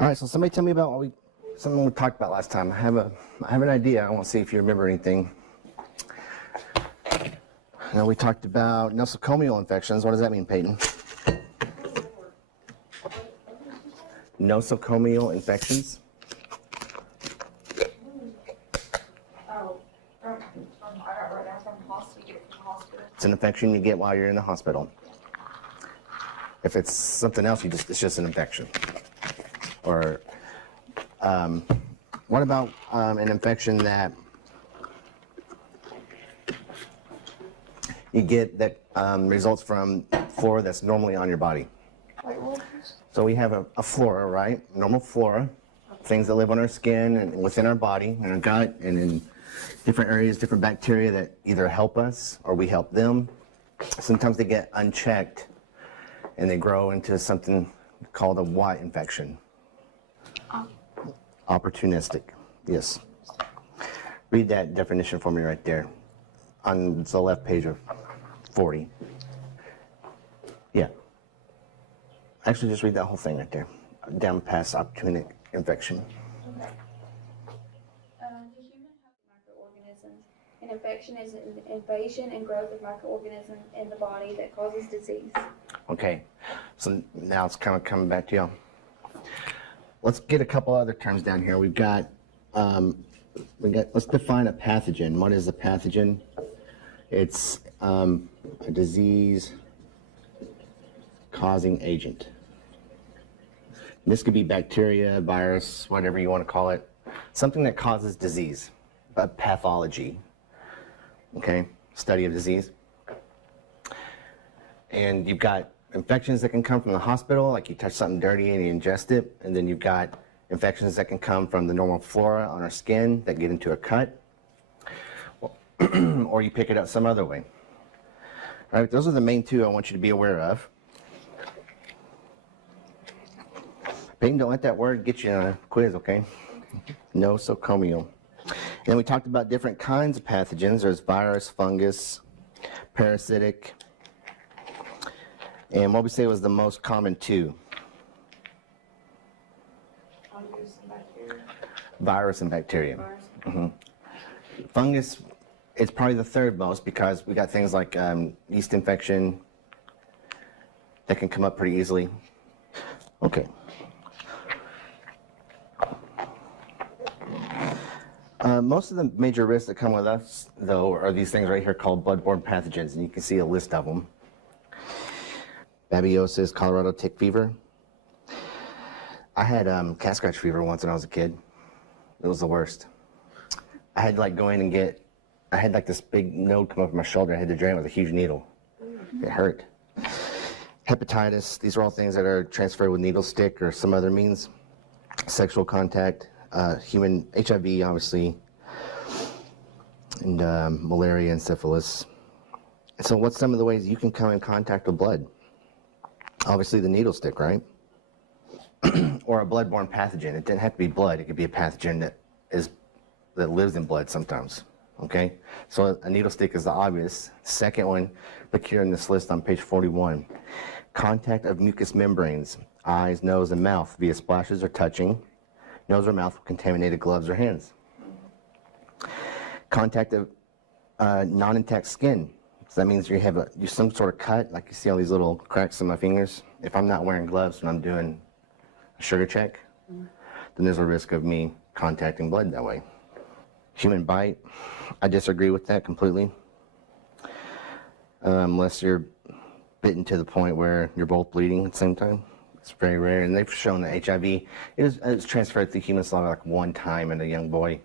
All right, so somebody tell me about something we talked about last time. I have an idea. I want to see if you remember anything. Now we talked about nosocomial infections. What does that mean, Peyton? Nosocomial infections. Oh, from hospital. It's an infection you get while you're in the hospital. If it's something else, it's just an infection. Or what about an infection that you get that results from flora that's normally on your body? So we have a flora, right? Normal flora, things that live on our skin and within our body, in our gut, and in different areas, different bacteria that either help us or we help them. Sometimes they get unchecked and they grow into something called a what infection? Opportunistic, yes. Read that definition for me right there on the left page of 40. Yeah. Actually, just read that whole thing right there, down past opportunistic infection. Okay. The human has microorganisms. An infection is an invasion and growth of microorganisms in the body that causes disease. Okay, so now it's kind of coming back to you. Let's get a couple other terms down here. We've got, let's define a pathogen. What is a pathogen? It's a disease-causing agent. This could be bacteria, virus, whatever you want to call it. Something that causes disease, but pathology. Okay, study of disease. And you've got infections that can come from the hospital, like you touch something dirty and you ingest it, and then you've got infections that can come from the normal flora on our skin that get into a cut, or you pick it up some other way. All right, those are the main two I want you to be aware of. Peyton, don't let that word get you on a quiz, okay? Nosocomial. And we talked about different kinds of pathogens. There's virus, fungus, parasitic, and what we say was the most common two? Virus and bacteria. Mm-hmm. Fungus is probably the third most because we got things like yeast infection that can come up pretty easily. Okay. Most of the major risks that come with us, though, are these things right here called bloodborne pathogens, and you can see a list of them. Babiosis, Colorado tick fever. I had cat scratch fever once when I was a kid. It was the worst. I had to like go in and I had like this big node come up my shoulder. I had to drain it with a huge needle. It hurt. Hepatitis, these are all things that are transferred with needle stick or some other means. Sexual contact, human HIV, obviously, and malaria and syphilis. So what's some of the ways you can come in contact with blood? Obviously the needle stick, right? Or a bloodborne pathogen. It didn't have to be blood. It could be a pathogen that lives in blood sometimes. Okay? So a needle stick is the obvious. Second one, look here in this list on page 41. Contact of mucous membranes, eyes, nose, and mouth via splashes or touching. Nose or mouth with contaminated gloves or hands. Contact of non-intact skin. So that means you have some sort of cut, like you see all these little cracks in my fingers. If I'm not wearing gloves when I'm doing a sugar check, then there's a risk of me contacting blood that way. Human bite, I disagree with that completely. Unless you're bitten to the point where you're both bleeding at the same time. It's very rare, and they've shown that HIV is transferred through human saliva like one time in a young boy,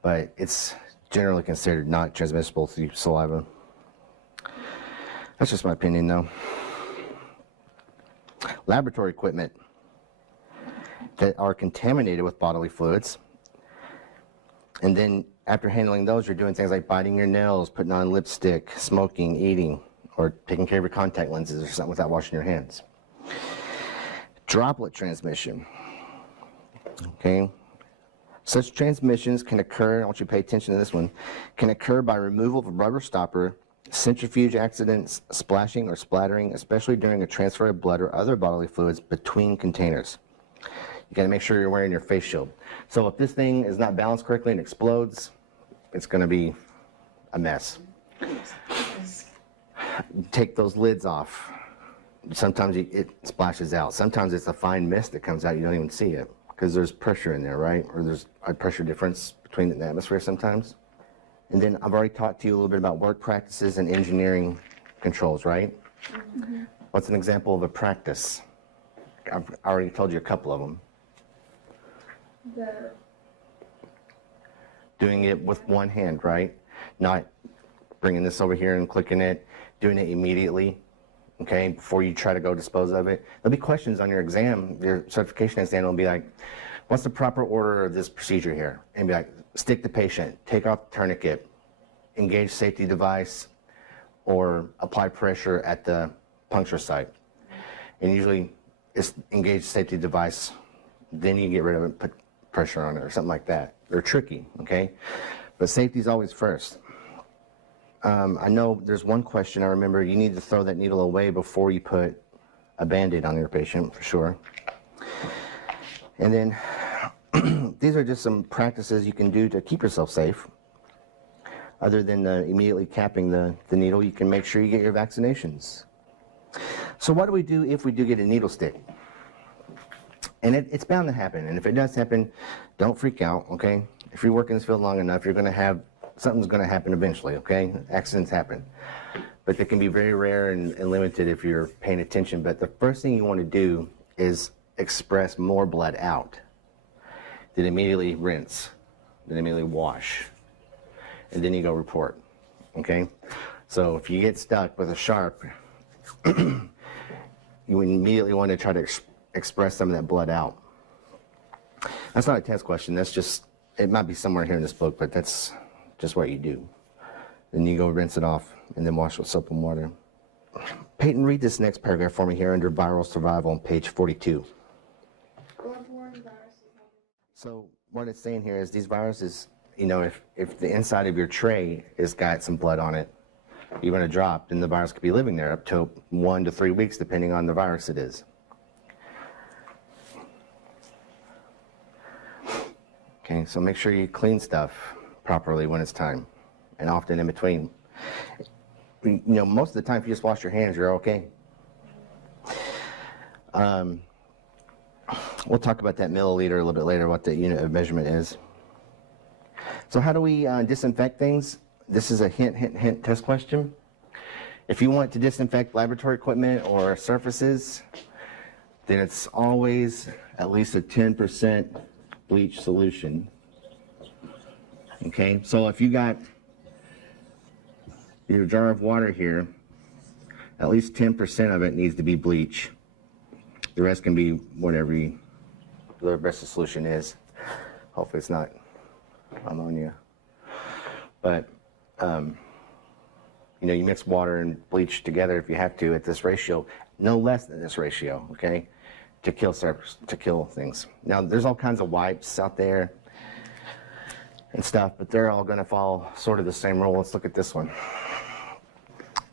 but it's generally considered not transmissible through saliva. That's just my opinion, though. Laboratory equipment that are contaminated with bodily fluids, and then after handling those, you're doing things like biting your nails, putting on lipstick, smoking, eating, or taking care of your contact lenses or something without washing your hands. Droplet transmission. Okay. Such transmissions can occur, I want you to pay attention to this one, can occur by removal of a rubber stopper, centrifuge accidents, splashing or splattering, especially during a transfer of blood or other bodily fluids between containers. You gotta make sure you're wearing your face shield. So if this thing is not balanced correctly and explodes, it's gonna be a mess. Take those lids off. Sometimes it splashes out. Sometimes it's a fine mist that comes out, you don't even see it, because there's pressure in there, right? Or there's a pressure difference between the atmosphere sometimes. And then I've already talked to you a little bit about work practices and engineering controls, right? Mm-hmm. What's an example of a practice? I've already told you a couple of them. Doing it with one hand, right? Not bringing this over here and clicking it, doing it immediately, okay, before you try to go dispose of it. There'll be questions on your exam, your certification exam will be like, what's the proper order of this procedure here? And be like, stick the patient, take off the tourniquet, engage safety device, or apply pressure at the puncture site. And usually it's engage safety device, then you get rid of it, put pressure on it or something like that. They're tricky, okay? But safety's always first. I know there's one question I remember, you need to throw that needle away before you put a Band-Aid on your patient, for sure. And then these are just some practices you can do to keep yourself safe. Other than immediately capping the needle, you can make sure you get your vaccinations. So what do we do if we do get a needle stick? And it's bound to happen, and if it does happen, don't freak out, okay? If you work in this field long enough, you're gonna have, something's gonna happen eventually, okay? Accidents happen. But they can be very rare and limited if you're paying attention. But the first thing you wanna do is express more blood out. Then immediately rinse, then immediately wash, and then you go report, okay? So if you get stuck with a sharp, you immediately want to try to express some of that blood out. That's not a test question, that's just, it might be somewhere here in this book, but that's just what you do. Then you go rinse it off and then wash with soap and water. Peyton, read this next paragraph for me here under viral survival on page 42. So what it's saying here is these viruses, you know, if the inside of your tray has got some blood on it, you're going to drop, then the virus could be living there up to 1 to 3 weeks, depending on the virus it is. Okay, so make sure you clean stuff properly when it's time, and often in between. You know, most of the time, if you just wash your hands, you're okay. We'll talk about that milliliter a little bit later, what the unit of measurement is. So how do we disinfect things? This is a hint, hint, hint test question. If you want to disinfect laboratory equipment or surfaces, then it's always at least a 10% bleach solution. Okay, so if you got your jar of water here, at least 10% of it needs to be bleach. The rest can be whatever the rest of the solution is. Hopefully it's not ammonia. But, you know, you mix water and bleach together if you have to at this ratio, no less than this ratio, okay, to kill things. Now, there's all kinds of wipes out there and stuff, but they're all going to follow sort of the same rule. Let's look at this one.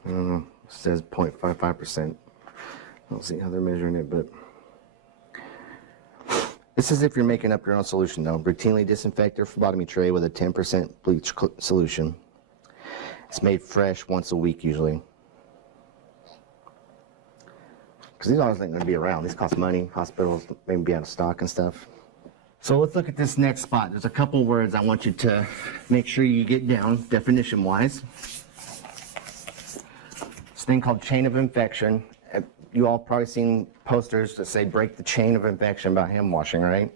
It says 0.55%. I don't see how they're measuring it, but this is if you're making up your own solution, though. Routinely disinfect your phlebotomy tray with a 10% bleach solution. It's made fresh once a week, usually. Because these always ain't going to be around. These cost money. Hospitals maybe be out of stock and stuff. So let's look at this next spot. There's a couple words I want you to make sure you get down, definition-wise. This thing called chain of infection. You all probably seen posters that say break the chain of infection about hand washing, right?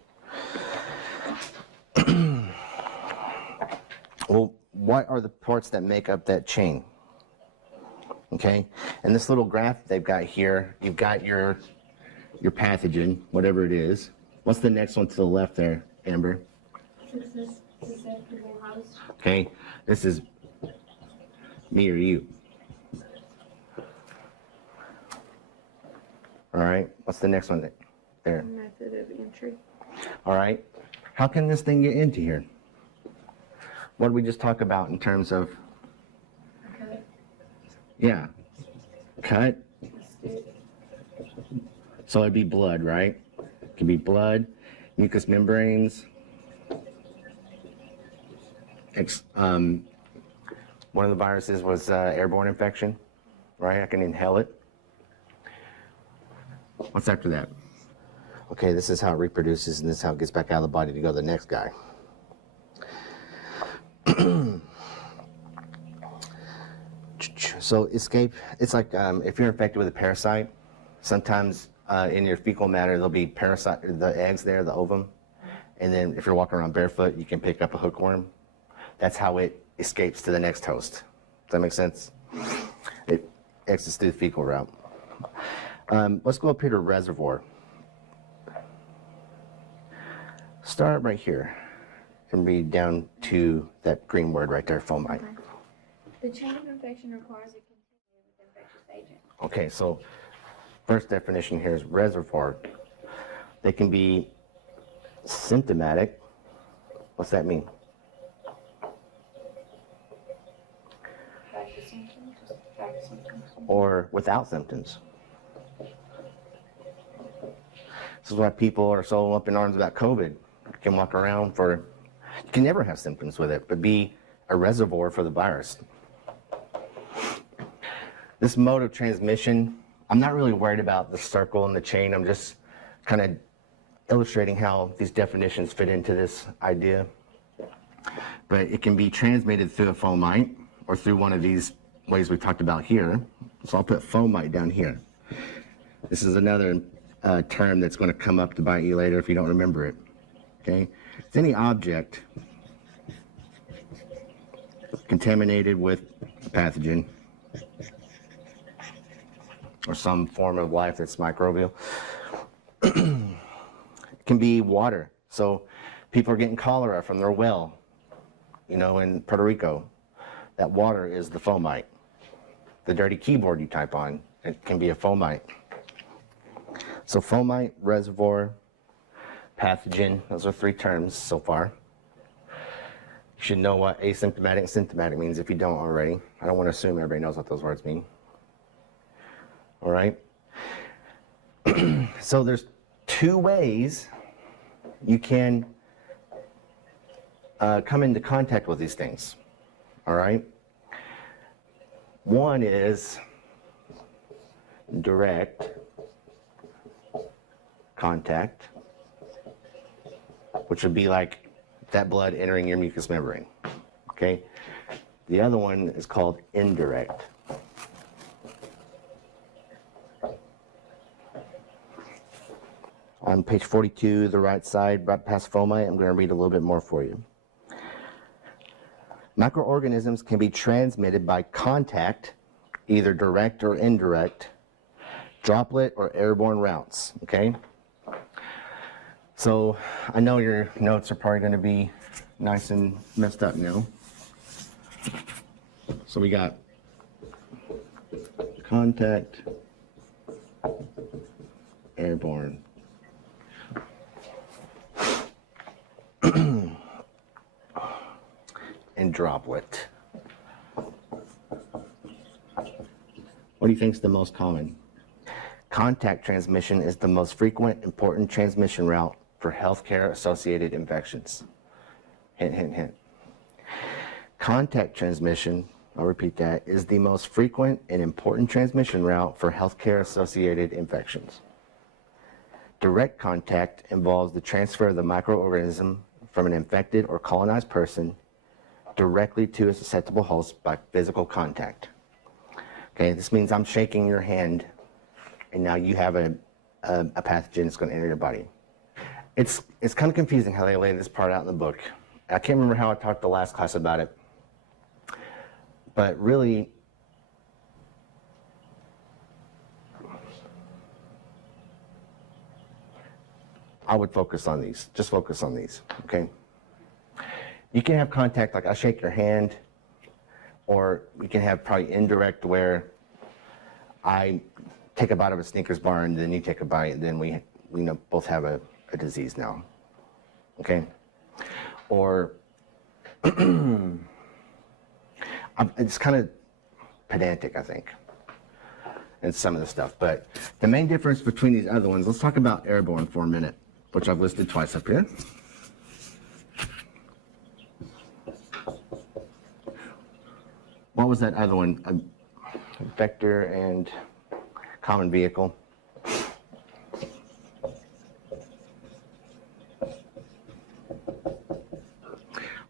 Well, what are the parts that make up that chain? Okay, and this little graph they've got here, you've got your pathogen, whatever it is. What's the next one to the left there, Amber? Susceptible host. Okay, this is me or you. All right, what's the next one there? Method of entry. All right, how can this thing get into here? What did we just talk about in terms of? Cut. Yeah, cut. So it'd be blood, right? It could be blood. mucous membranes. One of the viruses was airborne infection, right? I can inhale it. What's after that? Okay, this is how it reproduces, and this is how it gets back out of the body to go to the next guy. So escape, it's like if you're infected with a parasite, sometimes in your fecal matter there'll be parasite, the eggs there, the ovum, and then if you're walking around barefoot, you can pick up a hookworm. That's how it escapes to the next host. Does that make sense? It exits through the fecal route. Let's go up here to reservoir. Start right here and read down to that green word right there, fomite. The chain of infection requires a continuum with infectious agent. Okay, so first definition here is reservoir. They can be symptomatic. What's that mean? Or without symptoms. This is why people are so up in arms about COVID. You can walk around you can never have symptoms with it, but be a reservoir for the virus. This mode of transmission, I'm not really worried about the circle and the chain. I'm just kind of illustrating how these definitions fit into this idea. But it can be transmitted through a fomite or through one of these ways we talked about here. So I'll put fomite down here. This is another term that's going to come up to bite you later if you don't remember it. Okay? It's any object contaminated with a pathogen or some form of life that's microbial. It can be water. So people are getting cholera from their well, in Puerto Rico. That water is the fomite. The dirty keyboard you type on, it can be a fomite. So fomite, reservoir, pathogen, those are three terms so far. You should know what asymptomatic and symptomatic means if you don't already. I don't want to assume everybody knows what those words mean. All right? So there's two ways you can come into contact with these things. All right? One is direct contact, which would be like that blood entering your mucous membrane. Okay? The other one is called indirect. On page 42, the right side, right past fomite, I'm going to read a little bit more for you. Microorganisms can be transmitted by contact, either direct or indirect, droplet or airborne routes, okay? So I know your notes are probably going to be nice and messed up now. So we got contact, airborne. And droplet. What do you think is the most common? Contact transmission is the most frequent, important transmission route for healthcare associated infections. Hint, hint, hint. Contact transmission, I'll repeat that, is the most frequent and important transmission route for healthcare associated infections. Direct contact involves the transfer of the microorganism from an infected or colonized person directly to a susceptible host by physical contact. Okay, this means I'm shaking your hand and now you have a pathogen that's going to enter your body. It's kind of confusing how they lay this part out in the book. I can't remember how I talked the last class about it, but really, I would focus on these. Just focus on these, okay? You can have contact, like I shake your hand, or we can have probably indirect where I take a bite of a Snickers bar and then you take a bite, and then we both have a disease now, okay? Or it's kind of pedantic, I think, in some of the stuff. But the main difference between these other ones, let's talk about airborne for a minute, which I've listed twice up here. What was that other one? Vector and common vehicle.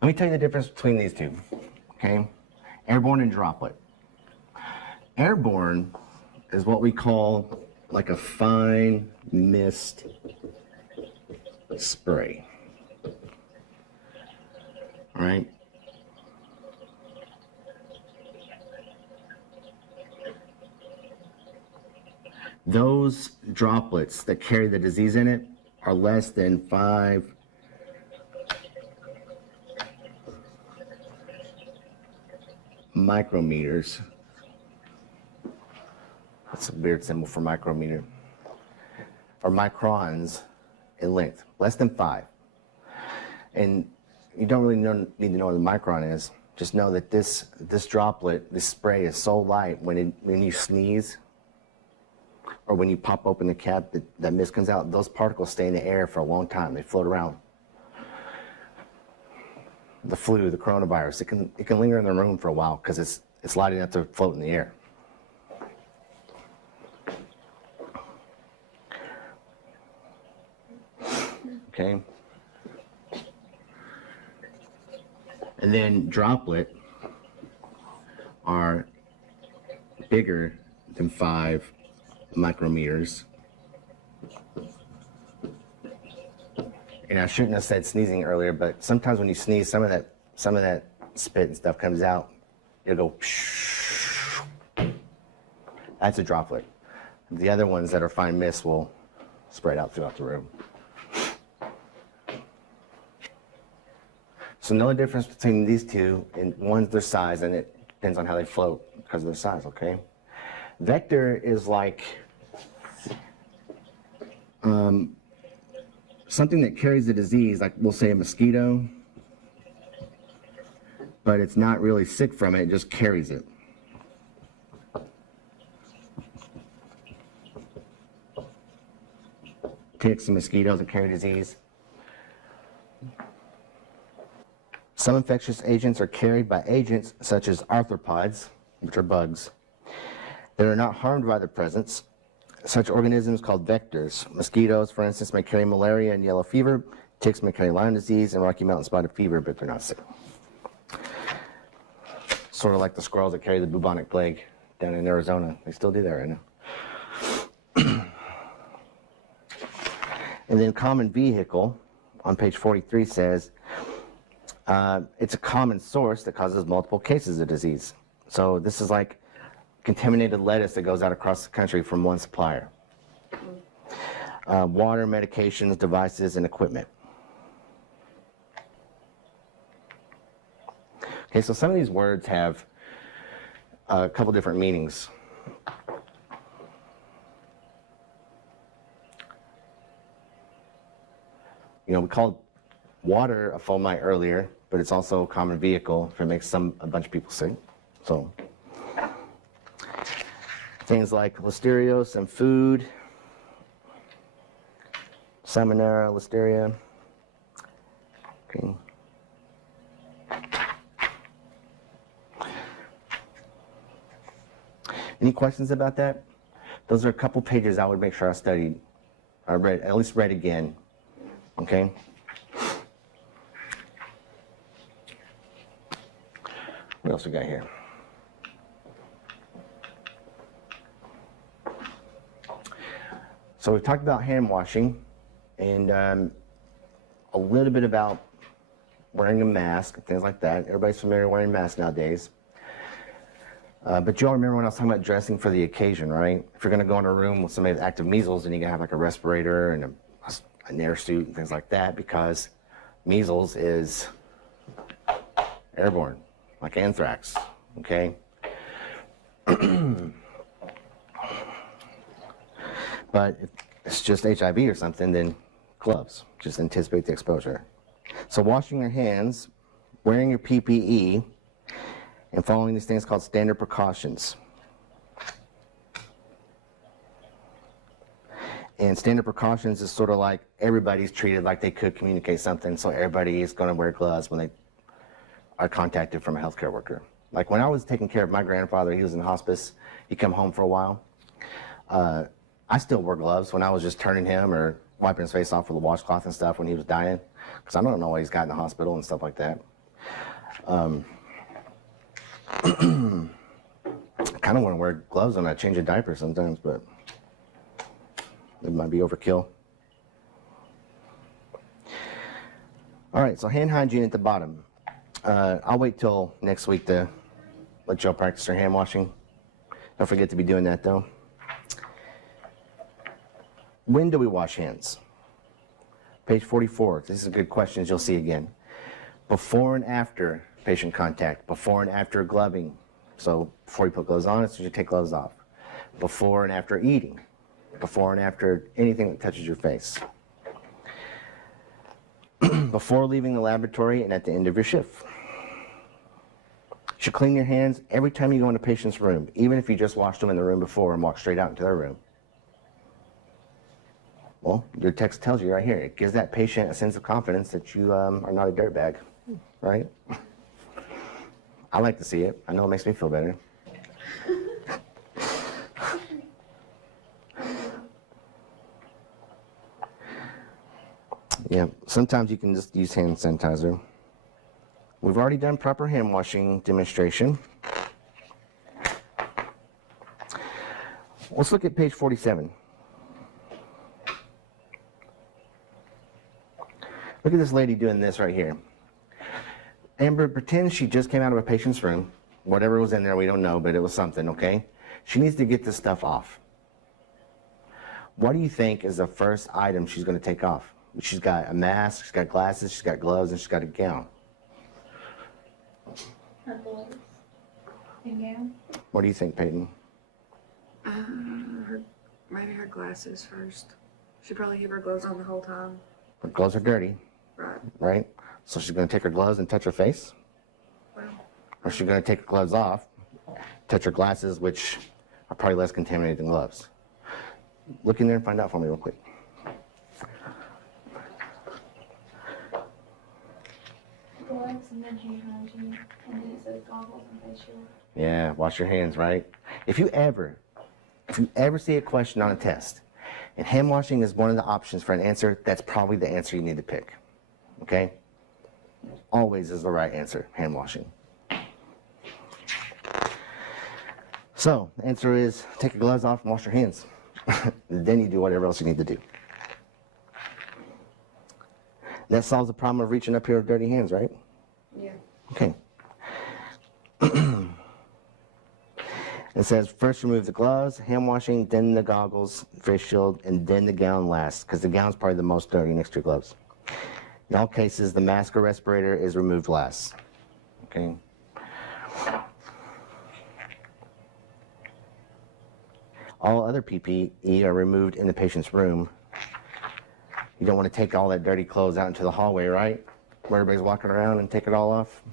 Let me tell you the difference between these two, okay? Airborne and droplet. Airborne is what we call like a fine mist spray, all right? Those droplets that carry the disease in it are less than 5 micrometers. That's a weird symbol for micrometer. Or microns in length, less than 5. And you don't really need to know what a micron is. Just know that this droplet, this spray is so light when you sneeze or when you pop open the cap, that mist comes out, those particles stay in the air for a long time. They float around. The flu, the coronavirus, it can linger in the room for a while because it's light enough to float in the air. Okay. And then droplet are bigger than 5 micrometers. And I shouldn't have said sneezing earlier, but sometimes when you sneeze, some of that spit and stuff comes out. It'll go. That's a droplet. The other ones that are fine mist will spread out throughout the room. So know the difference between these two, and one's their size, and it depends on how they float because of their size, okay? Vector is like something that carries the disease, like we'll say a mosquito, but it's not really sick from it, it just carries it. Ticks and mosquitoes that carry disease. Some infectious agents are carried by agents such as arthropods, which are bugs, that are not harmed by their presence. Such organisms called vectors. Mosquitoes, for instance, may carry malaria and yellow fever. Ticks may carry Lyme disease and Rocky Mountain spotted fever, but they're not sick. Sort of like the squirrels that carry the bubonic plague down in Arizona. They still do that right now. And then common vehicle on page 43 says, it's a common source that causes multiple cases of disease. So this is like contaminated lettuce that goes out across the country from one supplier. Water, medications, devices, and equipment. Okay, so some of these words have a couple different meanings. You know, we called water a fomite earlier, but it's also a common vehicle if it makes a bunch of people sick. So things like listerios and food, salmonella, listeria. Okay. Any questions about that? Those are a couple pages I would make sure I studied. I read, at least read again. Okay? What else we got here? So we've talked about hand washing and a little bit about wearing a mask and things like that. Everybody's familiar with wearing masks nowadays. But you all remember when I was talking about dressing for the occasion, right? If you're going to go in a room with somebody with active measles, then you can have like a respirator and an air suit and things like that, because measles is airborne, like anthrax, okay? But if it's just HIV or something, then gloves, just anticipate the exposure. So washing your hands, wearing your PPE, and following these things called standard precautions. And standard precautions is sort of like everybody's treated like they could communicate something, so everybody is going to wear gloves when they are contacted from a healthcare worker. Like when I was taking care of my grandfather, he was in hospice, he come home for a while. I still wore gloves when I was just turning him or wiping his face off with a washcloth and stuff when he was dying, because I don't know what he's got in the hospital and stuff like that. I kind of want to wear gloves when I change a diaper sometimes, but it might be overkill. All right, so hand hygiene at the bottom. I'll wait till next week to let y'all practice your hand washing. Don't forget to be doing that though. When do we wash hands? Page 44. This is a good question, as you'll see again. Before and after patient contact, before and after gloving. So before you put gloves on, as soon as you take gloves off. Before and after eating. Before and after anything that touches your face. Before leaving the laboratory and at the end of your shift. You should clean your hands every time you go into a patient's room, even if you just washed them in the room before and walked straight out into their room. Well, your text tells you right here, it gives that patient a sense of confidence that you are not a dirtbag, right? I like to see it. I know it makes me feel better. Yeah, sometimes you can just use hand sanitizer. We've already done proper hand washing demonstration. Let's look at page 47. Look at this lady doing this right here. Amber, pretend she just came out of a patient's room. Whatever was in there, we don't know, but it was something, okay? She needs to get this stuff off. What do you think is the first item she's going to take off? She's got a mask, she's got glasses, she's got gloves, and she's got a gown. Her gloves and gown. What do you think, Peyton? Maybe her glasses first. She probably have her gloves on the whole time. Her gloves are dirty, Right. right? So she's going to take her gloves and touch her face? Well, Or she's going to take her gloves off, touch her glasses, which are probably less contaminated than gloves. Look in there and find out for me real quick. Gloves and then hand hygiene, and then it says goggles and face shield. Yeah, wash your hands, right? If you ever see a question on a test, and hand washing is one of the options for an answer, that's probably the answer you need to pick, okay? Always is the right answer, hand washing. So, the answer is take your gloves off and wash your hands. Then you do whatever else you need to do. That solves the problem of reaching up here with dirty hands, right? yeah. Okay. It says first remove the gloves, hand washing, then the goggles, face shield, and then the gown last, because the gown's probably the most dirty next to your gloves. In all cases, the mask or respirator is removed last. Okay. All other PPE are removed in the patient's room. You don't want to take all that dirty clothes out into the hallway, right? Where everybody's walking around and take it all off.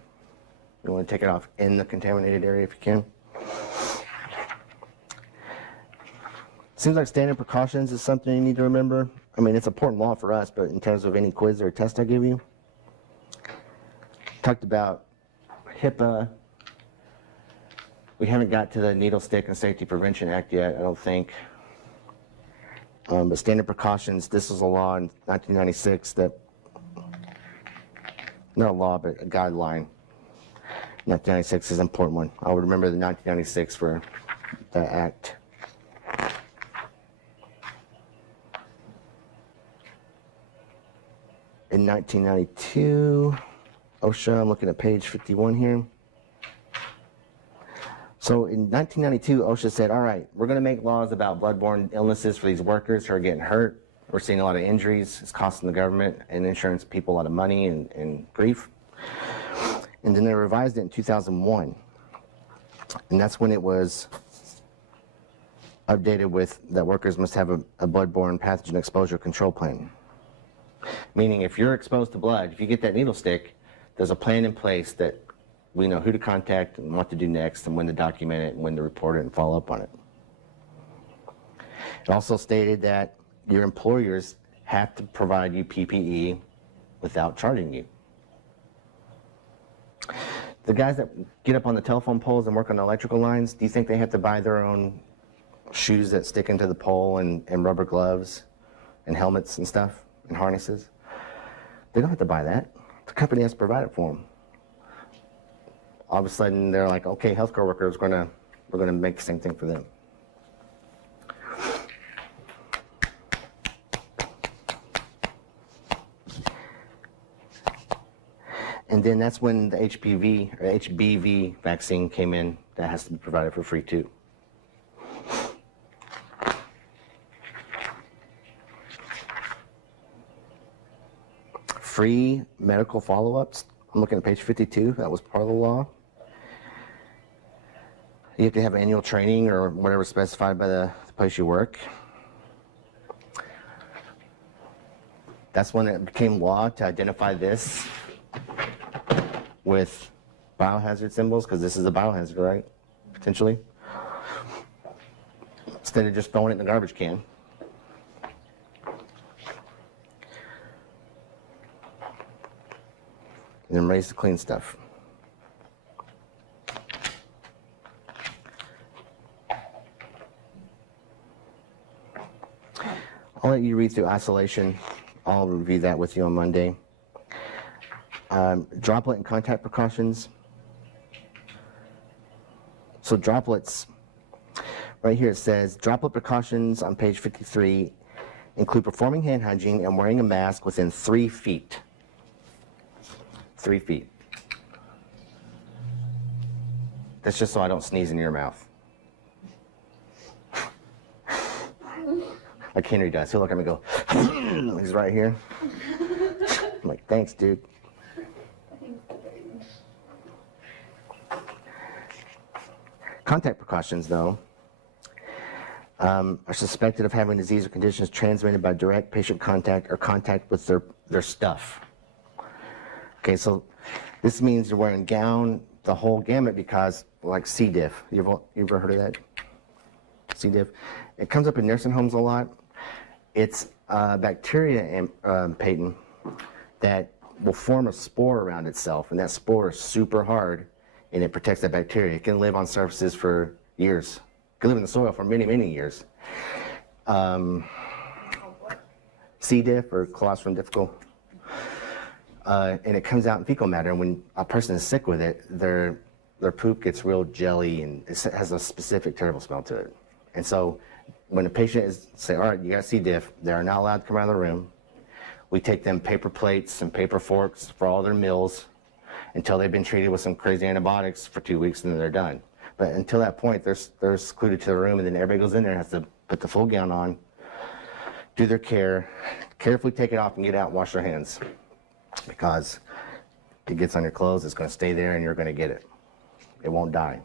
You want to take it off in the contaminated area if you can. Seems like standard precautions is something you need to remember. I mean, it's important law for us, but in terms of any quiz or test I give you. Talked about HIPAA. We haven't got to the Needle Stick and Safety Prevention Act yet, I don't think. But standard precautions, this was a law in 1996 that, not a law, but a guideline. 1996 is an important one. I would remember the 1996 for the act. In 1992, OSHA, I'm looking at page 51 here. So in 1992, OSHA said, all right, we're going to make laws about bloodborne illnesses for these workers who are getting hurt. We're seeing a lot of injuries. It's costing the government and insurance people a lot of money and grief. And then they revised it in 2001. And that's when it was updated with that workers must have a bloodborne pathogen exposure control plan. Meaning if you're exposed to blood, if you get that needle stick, there's a plan in place that we know who to contact and what to do next and when to document it and when to report it and follow up on it. It also stated that your employers have to provide you PPE without charging you. The guys that get up on the telephone poles and work on the electrical lines, do you think they have to buy their own shoes that stick into the pole and rubber gloves and helmets and stuff and harnesses? They don't have to buy that. The company has to provide it for them. All of a sudden, they're like, okay, healthcare workers, we're gonna make the same thing for them. And then that's when the HBV vaccine came in. That has to be provided for free too. Free medical follow-ups. I'm looking at page 52. That was part of the law. You have to have annual training or whatever specified by the place you work. That's when it became law to identify this with biohazard symbols, because this is a biohazard, right? Potentially. Instead of just throwing it in the garbage can. And then raise the clean stuff. I'll let you read through isolation. I'll review that with you on Monday. Droplet and contact precautions. So droplets, right here it says, droplet precautions on page 53 include performing hand hygiene and wearing a mask within 3 feet. 3 feet. That's just so I don't sneeze in your mouth. Like Henry does. He'll look at me and go, he's right here. I'm like, thanks, dude. Contact precautions, though, are suspected of having disease or conditions transmitted by direct patient contact or contact with their stuff. Okay, so this means you're wearing gown, the whole gamut, because like C. diff. You ever heard of that? C. diff. It comes up in nursing homes a lot. It's bacteria, Peyton, that will form a spore around itself, and that spore is super hard, and it protects that bacteria. It can live on surfaces for years. It can live in the soil for many, many years. C. diff or Colostrum difficile. And it comes out in fecal matter, and when a person is sick with it, their poop gets real jelly, and it has a specific terrible smell to it. And so when a patient is, say, all right, you got C. diff, they are not allowed to come out of the room. We take them paper plates and paper forks for all their meals until they've been treated with some crazy antibiotics for 2 weeks, and then they're done. But until that point, they're secluded to the room, and then everybody goes in there and has to put the full gown on, do their care, carefully take it off and get out and wash their hands. Because if it gets on your clothes, it's going to stay there and you're going to get it. It won't die.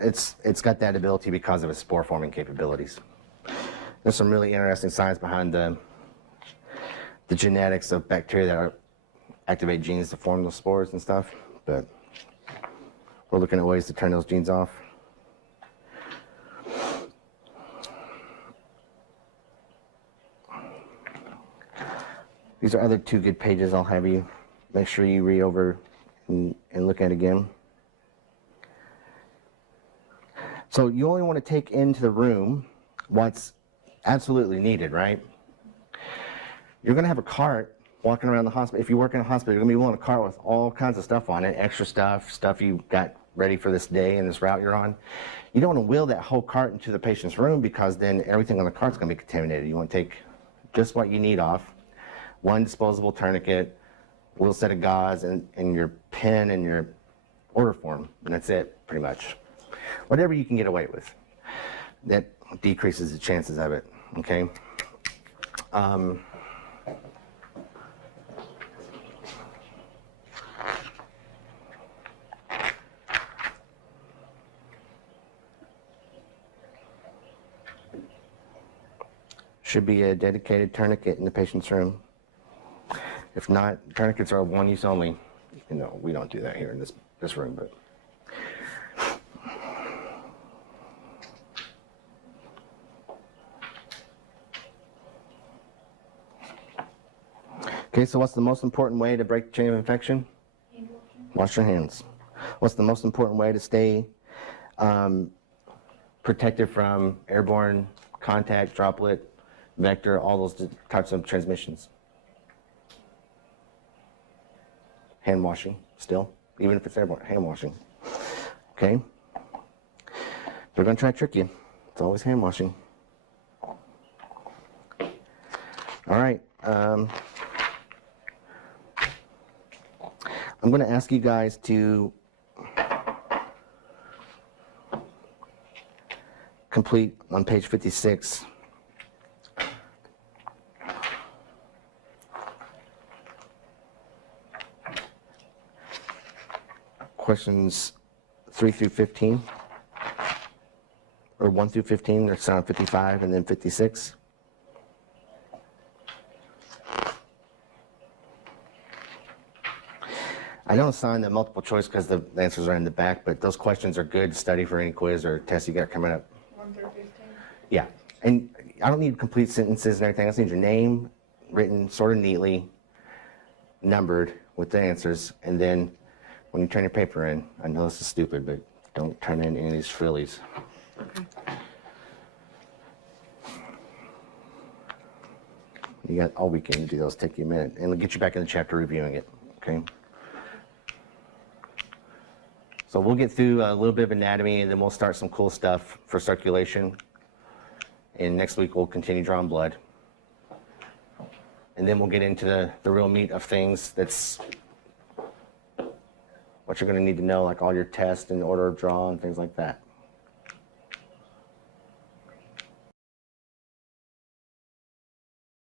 It's got that ability because of its spore forming capabilities. There's some really interesting science behind the genetics of bacteria that activate genes to form those spores and stuff, but we're looking at ways to turn those genes off. These are other 2 good pages I'll have you make sure you read over and look at again. So you only want to take into the room what's absolutely needed, right? You're going to have a cart walking around the hospital. If you work in a hospital, you're going to be willing a cart with all kinds of stuff on it, extra stuff you got ready for this day and this route you're on. You don't want to wheel that whole cart into the patient's room, because then everything on the cart's going to be contaminated. You want to take just what you need off. 1 disposable tourniquet, a little set of gauze, and your pen and your order form, and that's it, pretty much. Whatever you can get away with. That decreases the chances of it, okay? Should be a dedicated tourniquet in the patient's room. If not, tourniquets are one use only. You know, we don't do that here in this room, but. Okay, so what's the most important way to break the chain of infection? Hand washing. Wash your hands. What's the most important way to stay protected from airborne contact, droplet, vector, all those types of transmissions? Hand washing, still, even if it's airborne, hand washing. Okay? They're going to try to trick you. It's always hand washing. All right. I'm going to ask you guys to complete on page 56 questions 3 through 15, or 1 through 15. There's on 55 and then 56. I don't assign the multiple choice because the answers are in the back, but those questions are good to study for any quiz or test you got coming up. 1 through 15. Yeah, and I don't need complete sentences and everything. I just need your name written sort of neatly, numbered with the answers, and then when you turn your paper in, I know this is stupid, but don't turn in any of these frillies. Okay. You got all weekend to do those. Take you a minute, and it'll get you back in the chapter reviewing it. Okay. So we'll get through a little bit of anatomy, and then we'll start some cool stuff for circulation. And next week we'll continue drawing blood. And then we'll get into the real meat of things. That's what you're going to need to know, like all your tests and order of draw and things like that.